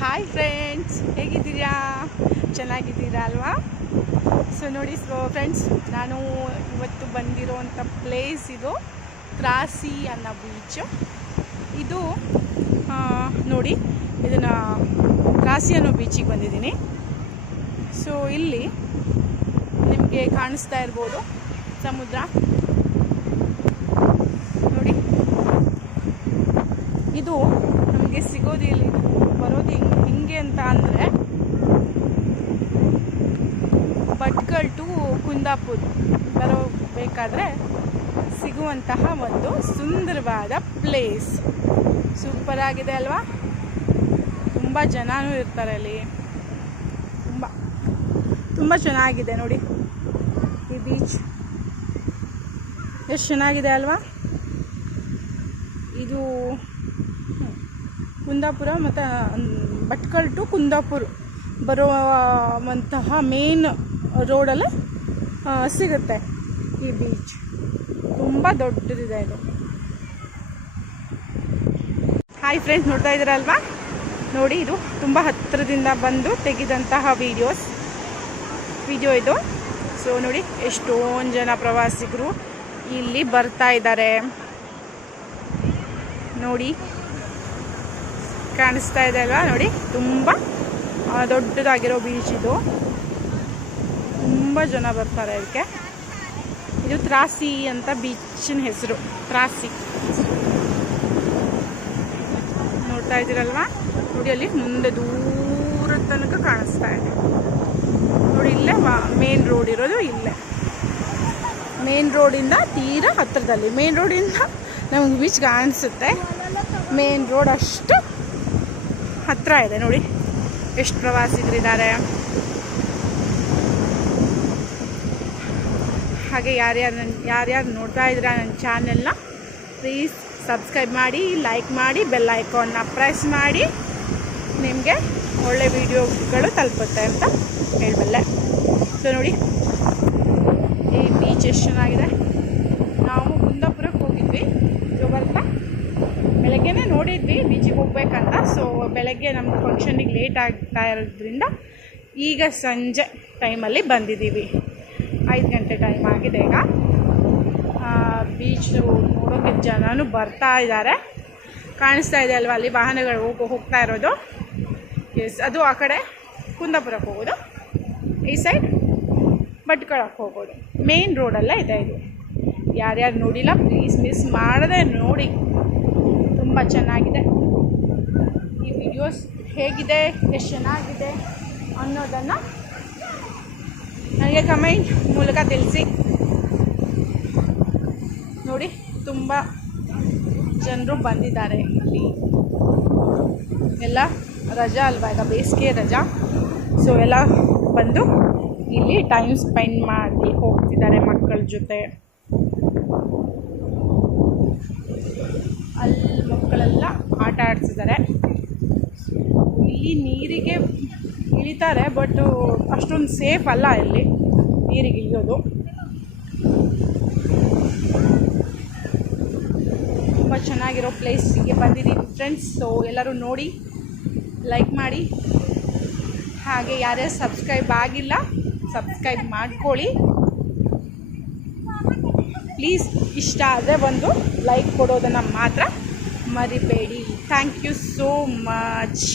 Hi friends, ಹೇಗಿದ್ದೀರಾ? ಚೆನ್ನಾಗಿದ್ದೀರಾ ಅಲ್ವಾ? ಸೊ ನೋಡಿ ಫ್ರೆಂಡ್ಸ್, ನಾನು ಇವತ್ತು ಬಂದಿರೋವಂಥ ಪ್ಲೇಸ್ ಇದು ಕ್ರಾಸಿ ಅನ್ನೋ ಬೀಚ್. ಇದು ನೋಡಿ, ಇದನ್ನು ಕ್ರಾಸಿ ಅನ್ನೋ ಬೀಚಿಗೆ ಬಂದಿದ್ದೀನಿ. ಸೊ ಇಲ್ಲಿ ನಿಮಗೆ ಕಾಣಿಸ್ತಾ ಇರ್ಬೋದು ಸಮುದ್ರ ನೋಡಿ. ಇದು ನಮಗೆ ಸಿಗೋದಿಲ್ಲ, ಬರೋದು ಹಿಂಗೆ ಅಂತ ಅಂದರೆ ಭಟ್ಕಳ ಟು ಕುಂದಾಪುರ ಬರಬೇಕಾದ್ರೆ ಸಿಗುವಂತಹ ಒಂದು ಸುಂದರವಾದ ಪ್ಲೇಸ್. ಸೂಪರ್ ಆಗಿದೆ ಅಲ್ವಾ? ತುಂಬ ಜನನೂ ಇರ್ತಾರೆ ಅಲ್ಲಿ. ತುಂಬ ಚೆನ್ನಾಗಿದೆ ನೋಡಿ ಈ ಬೀಚ್, ಎಷ್ಟು ಚೆನ್ನಾಗಿದೆ ಅಲ್ವಾ? ಇದು ಕುಂದಾಪುರ ಮತ್ತು ಭಟ್ಕಳ ಟು ಕುಂದಾಪುರ ಬರುವಂತಹ ಮೇನ್ ರೋಡಲ್ಲಿ ಸಿಗುತ್ತೆ ಈ ಬೀಚ್. ತುಂಬ ದೊಡ್ಡದಿದೆ ಇದು. ಹಾಯ್ ಫ್ರೆಂಡ್ಸ್, ನೋಡ್ತಾ ಇದ್ದೀರಲ್ವಾ? ನೋಡಿ, ಇದು ತುಂಬ ಹತ್ತಿರದಿಂದ ಬಂದು ತೆಗೆದಂತಹ ವಿಡಿಯೋ ಇದು. ಸೊ ನೋಡಿ, ಎಷ್ಟೊಂದು ಜನ ಪ್ರವಾಸಿಗರು ಇಲ್ಲಿ ಬರ್ತಾ ಇದ್ದಾರೆ ನೋಡಿ. ಕಾಣಿಸ್ತಾ ಇದೆ ಅಲ್ವಾ? ನೋಡಿ, ತುಂಬ ದೊಡ್ಡದಾಗಿರೋ ಬೀಚ್ ಇದು. ತುಂಬ ಜನ ಬರ್ತಾರೆ ಇದಕ್ಕೆ. ಇದು ತ್ರಾಸಿ ಅಂತ ಬೀಚಿನ ಹೆಸರು, ತ್ರಾಸಿ. ನೋಡ್ತಾ ಇದ್ದೀರಲ್ವಾ? ನೋಡಿ, ಅಲ್ಲಿ ಮುಂದೆ ದೂರದ ತನಕ ಕಾಣಿಸ್ತಾ ಇದೆ ನೋಡಿ. ಇಲ್ಲೇ ಮೇನ್ ರೋಡ್ ಇರೋದು, ಇಲ್ಲೇ ಮೇನ್ ರೋಡಿಂದ ತೀರಾ ಹತ್ತಿರದಲ್ಲಿ. ಮೇನ್ ರೋಡಿಂದ ನಮಗೆ ಬೀಚ್ ಕಾಣಿಸುತ್ತೆ, ಮೇನ್ ರೋಡ್ ಅಷ್ಟು ಹತ್ತಿರ ಇದೆ ನೋಡಿ. ಎಷ್ಟು ಪ್ರವಾಸಿಗರಿದ್ದಾರೆ. ಹಾಗೆ ಯಾರ್ಯಾರು ನೋಡ್ತಾ ಇದ್ದೀರಾ ನನ್ನ ಚಾನೆಲ್ನ, ಪ್ಲೀಸ್ ಸಬ್ಸ್ಕ್ರೈಬ್ ಮಾಡಿ, ಲೈಕ್ ಮಾಡಿ, ಬೆಲ್ ಐಕಾನ್ನ ಪ್ರೆಸ್ ಮಾಡಿ. ನಿಮಗೆ ಒಳ್ಳೆ ವಿಡಿಯೋಗಳು ತಲುಪುತ್ತೆ ಅಂತ ಹೇಳಬಲ್ಲೆ. ಸೊ ನೋಡಿ, ಈ ಬೀಚ್ ಎಷ್ಟು ಚೆನ್ನಾಗಿದೆ. ನಾವು ಕುಂದಾಪುರಕ್ಕೆ ಹೋಗಿದ್ವಿ, ಬರ್ತಾ ಬೆಳಗ್ಗೆನೇ ನೋಡಿದ್ವಿ ಬೀಚಿಗೆ ಹೋಗ್ಬೇಕಂತ. ಸೊ ಬೆಳಗ್ಗೆ ನಮ್ಮ ಫಂಕ್ಷನಿಗೆ ಲೇಟ್ ಆಗ್ತಾ ಇರೋದ್ರಿಂದ ಈಗ ಸಂಜೆ ಟೈಮಲ್ಲಿ ಬಂದಿದ್ದೀವಿ. 5 ಗಂಟೆ ಟೈಮ್ ಆಗಿದೆ ಈಗ. ಬೀಚ್ ನೋಡೋಕ್ಕೆ ಜನನೂ ಬರ್ತಾ ಇದ್ದಾರೆ. ಕಾಣಿಸ್ತಾ ಇದೆ ಅಲ್ವಾ ಅಲ್ಲಿ ವಾಹನಗಳು ಹೋಗ್ತಾ ಇರೋದು. ಎಸ್, ಅದು ಆ ಕಡೆ ಕುಂದಾಪುರಕ್ಕೆ ಹೋಗೋದು, ಈ ಸೈಡ್ ಭಟ್ಕಳಕ್ಕೆ ಹೋಗೋದು. ಮೇನ್ ರೋಡಲ್ಲೇ ಇದೆ ಇದು. ಯಾರ್ಯಾರು ನೋಡಿಲ್ಲ ಪ್ಲೀಸ್ ಮಿಸ್ ಮಾಡದೆ ನೋಡಿ, ತುಂಬ ಚೆನ್ನಾಗಿದೆ. ಈ ವಿಡಿಯೋಸ್ ಹೇಗಿದೆ, ಎಷ್ಟು ಚೆನ್ನಾಗಿದೆ ಅನ್ನೋದನ್ನು ನನಗೆ ಕಮೆಂಟ್ ಮೂಲಕ ತಿಳಿಸಿ. ನೋಡಿ, ತುಂಬ ಜನರು ಬಂದಿದ್ದಾರೆ ಇಲ್ಲಿ. ಎಲ್ಲ ರಜಾ ಅಲ್ವಾ, ಈಗ ಬೇಸಿಗೆ ರಜಾ. ಸೊ ಎಲ್ಲ ಬಂದು ಇಲ್ಲಿ ಟೈಮ್ ಸ್ಪೆಂಡ್ ಮಾಡಿ ಹೋಗ್ತಿದ್ದಾರೆ ಮಕ್ಕಳ ಜೊತೆ. ಅಲ್ಲಿ ಮಕ್ಕಳೆಲ್ಲ ಆಟ ಆಡ್ತಿದ್ದಾರೆ. ಇಲ್ಲಿ ನೀರಿಗೆ ಇಳಿತಾರೆ, ಬಟ್ ಅಷ್ಟೊಂದು ಸೇಫ್ ಅಲ್ಲ ಇಲ್ಲಿ ನೀರಿಗೆ ಇಳಿಯೋದು. ತುಂಬ ಚೆನ್ನಾಗಿರೋ ಪ್ಲೇಸಿಗೆ ಬಂದಿದ್ದೀವಿ ಫ್ರೆಂಡ್ಸ್. ಸೊ ಎಲ್ಲರೂ ನೋಡಿ, ಲೈಕ್ ಮಾಡಿ. ಹಾಗೆ ಯಾರ್ಯಾರು ಸಬ್ಸ್ಕ್ರೈಬ್ ಆಗಿಲ್ಲ ಸಬ್ಸ್ಕ್ರೈಬ್ ಮಾಡ್ಕೊಳ್ಳಿ ಪ್ಲೀಸ್. ಇಷ್ಟ ಆದರೆ ಒಂದು ಲೈಕ್ ಕೊಡೋದನ್ನು ಮಾತ್ರ ಮರಿಬೇಡಿ. Thank you so much.